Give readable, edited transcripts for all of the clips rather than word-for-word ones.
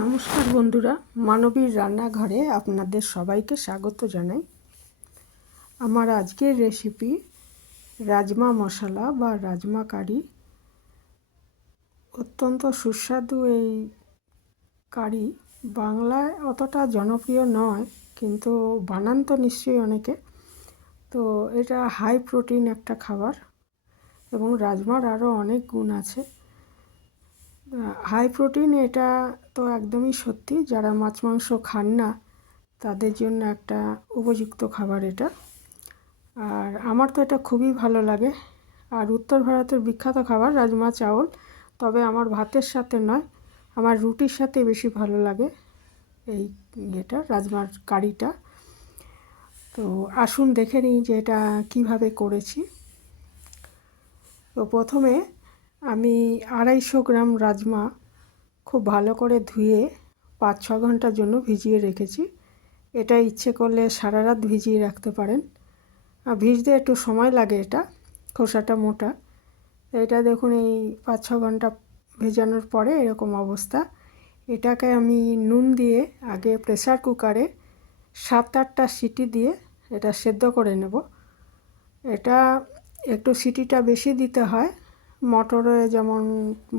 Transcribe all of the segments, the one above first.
নমস্কার বন্ধুরা, মানবীর রান্নাঘরে আপনাদের সবাইকে স্বাগত জানাই। আমার আজকের রেসিপি রাজমা মশলা বা রাজমা কারি। অত্যন্ত সুস্বাদু এই কারি। বাংলায় অতটা জনপ্রিয় নয়, কিন্তু বানান তো নিশ্চয়ই অনেকে। তো এটা হাই প্রোটিন একটা খাবার এবং রাজমার আরও অনেক গুণ আছে। হাই প্রোটিন এটা তো একদমই সত্যি। যারা মাছ মাংস খান না তাদের জন্য একটা উপযুক্ত খাবার এটা। আর আমার তো এটা খুবই ভালো লাগে। আর উত্তর ভারতের বিখ্যাত খাবার রাজমা চাওল, তবে আমার ভাতের সাথে নয়, আমার রুটির সাথে বেশি ভালো লাগে এই রাজমার কারিটা। তো আসুন দেখে নিই যে এটা কীভাবে করেছি। তো প্রথমে আমি 250 গ্রাম রাজমা খুব ভালো করে ধুয়ে 5-6 ঘন্টার জন্য ভিজিয়ে রেখেছি। এটা ইচ্ছে করলে সারা রাত ভিজিয়ে রাখতে পারেন। ভিজতে একটু সময় লাগে, এটা খোসাটা মোটা। এটা দেখুন, এই 5-6 ঘন্টা ভেজানোর পরে এরকম অবস্থা। এটাকে আমি নুন দিয়ে আগে প্রেসার কুকারে 7-8টা সিটি দিয়ে এটা সেদ্ধ করে নেব। এটা একটু সিটিটা বেশি দিতে হয়। মটরে যেমন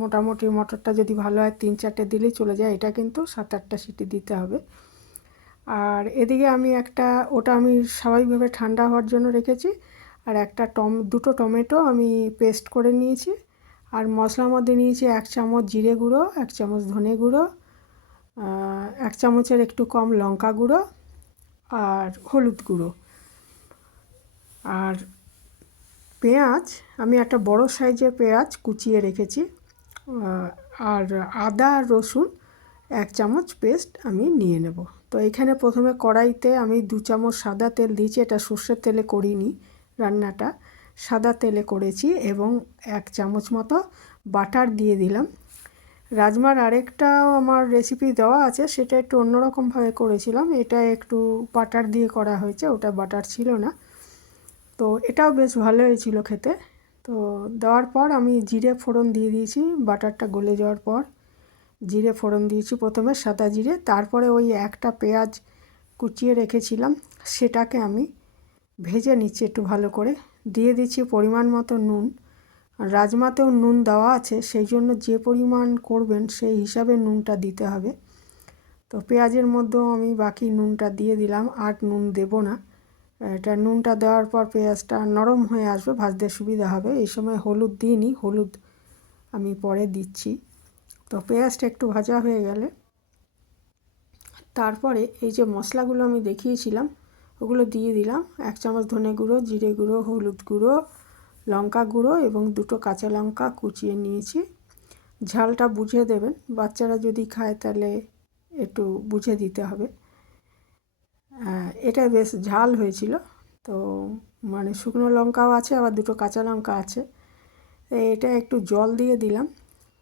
মোটামুটি মটরটা যদি ভালো হয় 3-4টে দিলেই চলে যায়, এটা কিন্তু 7-8টা সিটি দিতে হবে। আর এদিকে আমি ওটা আমি স্বাভাবিকভাবে ঠান্ডা হওয়ার জন্য রেখেছি। আর দুটো টমেটো আমি পেস্ট করে নিয়েছি। আর মশলার মধ্যে নিয়েছি 1 চামচ জিরে গুঁড়ো, 1 চামচ ধনে গুঁড়ো, 1 চামচের একটু কম লঙ্কা গুঁড়ো আর হলুদ গুঁড়ো। আর পেঁয়াজ, আমি একটা বড় সাইজের পেঁয়াজ কুচিয়ে রেখেছি। আর আদা আর রসুন 1 চামচ পেস্ট আমি নিয়ে নেব। তো এখানে প্রথমে কড়াইতে আমি 2 চামচ সাদা তেল দিয়েছি। এটা সর্ষের তেলে করিনি রান্নাটা, সাদা তেলে করেছি। এবং 1 চামচ মতো বাটার দিয়ে দিলাম। রাজমার আরেকটাও আমার রেসিপি দেওয়া আছে, সেটা একটু অন্যরকমভাবে করেছিলাম। এটা একটু বাটার দিয়ে করা হয়েছে, ওটা বাটার ছিল না। তো এটাও বেশ ভালো হয়েছিল খেতে। তো দেওয়ার পর আমি জিরে ফোড়ন দিয়ে দিয়েছি। বাটারটা গলে যাওয়ার পর জিরে ফোড়ন দিয়েছি, প্রথমে সাদা জিরে, তারপরে ওই একটা পেঁয়াজ কুচিয়ে রেখেছিলাম সেটাকে আমি ভেজে নিচ্ছি একটু ভালো করে। দিয়ে দিচ্ছি পরিমাণ মতো নুন। রাজমাতেও নুন দেওয়া আছে, সেই জন্য যে পরিমাণ করবেন সেই হিসাবে নুনটা দিতে হবে। তো পেঁয়াজের মধ্যেও আমি বাকি নুনটা দিয়ে দিলাম, আর নুন দেব না। এটা নুনটা দেওয়ার পর পেঁয়াজটা নরম হয়ে আসবে, ভাজতে সুবিধা হবে। এই সময় হলুদ দিইনি, হলুদ আমি পরে দিচ্ছি। তো পেঁয়াজটা একটু ভাজা হয়ে গেলে তারপরে এই যে মশলাগুলো আমি দেখিয়েছিলাম ওগুলো দিয়ে দিলাম। 1 চামচ ধনে গুঁড়ো, জিরে গুঁড়ো, হলুদ গুঁড়ো, লঙ্কা গুঁড়ো এবং 2টো কাঁচা লঙ্কা কুচিয়ে নিয়েছি। ঝালটা বুঝে দেবেন, বাচ্চারা যদি খায় তাহলে একটু বুঝে দিতে হবে। এটা বেশ ঝাল হয়েছিল। তো মানে শুকনো লঙ্কাও আছে, আবার 2টো কাঁচা লঙ্কা আছে। এটা একটু জল দিয়ে দিলাম,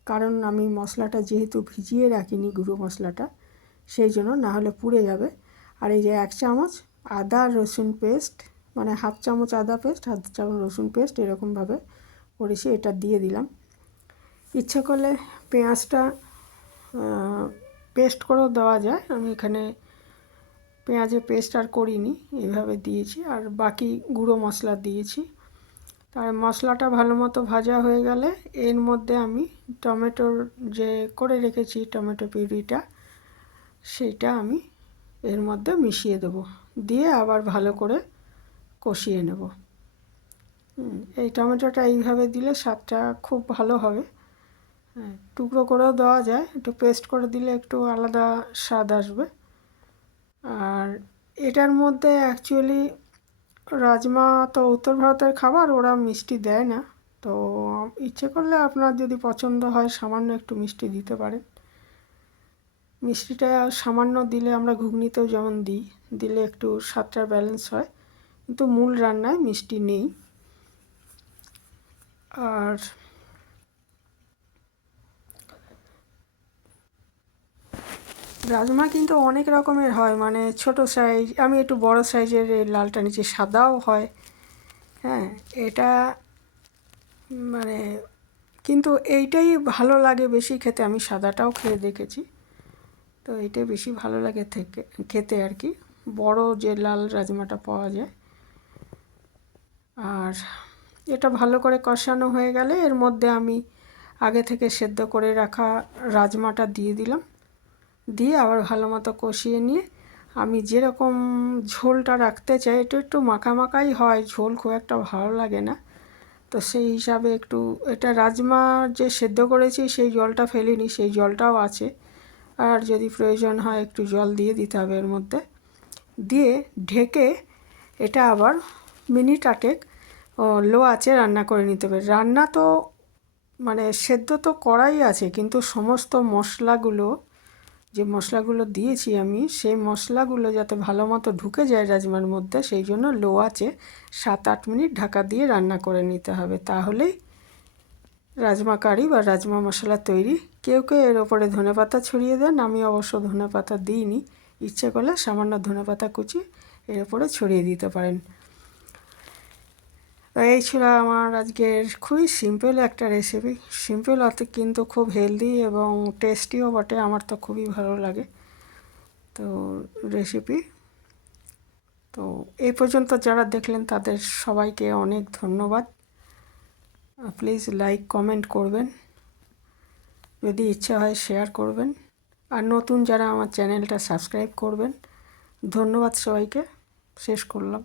কারণ আমি মশলাটা যেহেতু ভিজিয়ে রাখিনি, গুঁড়ো মশলাটা, সেই জন্য, না হলে পুড়ে যাবে। আর এই যে 1 চামচ আদা রসুন পেস্ট, মানে 1/2 চামচ আদা পেস্ট, 1/2 চামচ রসুন পেস্ট এরকমভাবে করেছি, এটা দিয়ে দিলাম। ইচ্ছে করলে পেঁয়াজটা পেস্ট করেও দেওয়া যায়। আমি এখানে পেঁয়াজের পেস্ট আর করিনি, এভাবে দিয়েছি। আর বাকি গুঁড়ো মশলা দিয়েছি। তার মশলাটা ভালো মতো ভাজা হয়ে গেলে এর মধ্যে আমি টমেটোর যে করে রেখেছি টমেটো পিউরিটা, সেইটা আমি এর মধ্যে মিশিয়ে দেব, দিয়ে আবার ভালো করে কষিয়ে নেব। এই টমেটোটা এইভাবে দিলে স্বাদটা খুব ভালো হবে। টুকরো করেও দেওয়া যায়, একটু পেস্ট করে দিলে একটু আলাদা স্বাদ আসবে। আর এটার মধ্যে অ্যাকচুয়ালি রাজমা তো উত্তর ভারতের খাবার, ওরা মিষ্টি দেয় না। তো ইচ্ছে করলে আপনার যদি পছন্দ হয় সামান্য একটু মিষ্টি দিতে পারেন। মিষ্টিটা সামান্য দিলে আমরা ঘুগনিতেও যেমন দিই, দিলে একটু স্বাদটা ব্যালেন্স হয়, কিন্তু মূল রান্নায় মিষ্টি নেই। আর রাজমা কিন্তু অনেক রকমের হয়, মানে ছোট সাইজ, আমি একটু বড় সাইজের লালটা নিচে সাদাও হয়। হ্যাঁ, এটা মানে কিন্তু এইটাই ভালো লাগে বেশি খেতে। আমি সাদাটাও খেয়ে দেখেছি। তো এটাই বেশি ভালো লাগে থেকে খেতে আর কি, বড় যে লাল রাজমাটা পাওয়া যায়। আর এটা ভালো করে কষানো হয়ে গেলে এর মধ্যে আমি আগে থেকে সেদ্ধ করে রাখা রাজমাটা দিয়ে দিলাম, দিয়ে আবার ভালো মতো কষিয়ে নিয়ে আমি যেরকম ঝোলটা রাখতে চাই, এটা একটু মাখামাখাই হয়, ঝোল খুব একটা ভালো লাগে না। তো সেই হিসাবে একটু, এটা রাজমা যে সেদ্ধ করেছি সেই জলটা ফেলিনি, সেই জলটাও আছে। আর যদি প্রয়োজন হয় একটু জল দিয়ে দিতে হবে এর মধ্যে, দিয়ে ঢেকে এটা আবার মিনিট 8 লো আঁচে রান্না করে নিতে হবে। রান্না তো মানে সেদ্ধ তো করাই আছে, কিন্তু সমস্ত মশলাগুলো, যে মশলাগুলো দিয়েছি আমি, সেই মশলাগুলো যাতে ভালো মতো ঢুকে যায় রাজমার মধ্যে, সেই জন্য লো আঁচে 7-8 মিনিট ঢাকা দিয়ে রান্না করে নিতে হবে। তাহলেই রাজমা কারি বা রাজমা মশলা তৈরি। কেউ কেউ এর ওপরে ধনেপাতা ছড়িয়ে দেন, আমি অবশ্য ধনেপাতা দিইনি। ইচ্ছে করলে সামান্য ধনেপাতা কুচি এর ওপরে ছড়িয়ে দিতে পারেন। এই ছিল আমার আজকের খুবই সিম্পল একটা রেসিপি। সিম্পল অত কিন্তু খুব হেলদি এবং টেস্টিও বটে, আমার তো খুবই ভালো লাগে তো রেসিপি। তো এই পর্যন্ত যারা দেখলেন তাদের সবাইকে অনেক ধন্যবাদ। প্লিজ লাইক কমেন্ট করবেন, যদি ইচ্ছা হয় শেয়ার করবেন, আর নতুন যারা আমার চ্যানেলটা সাবস্ক্রাইব করবেন। ধন্যবাদ সবাইকে, শেষ করলাম।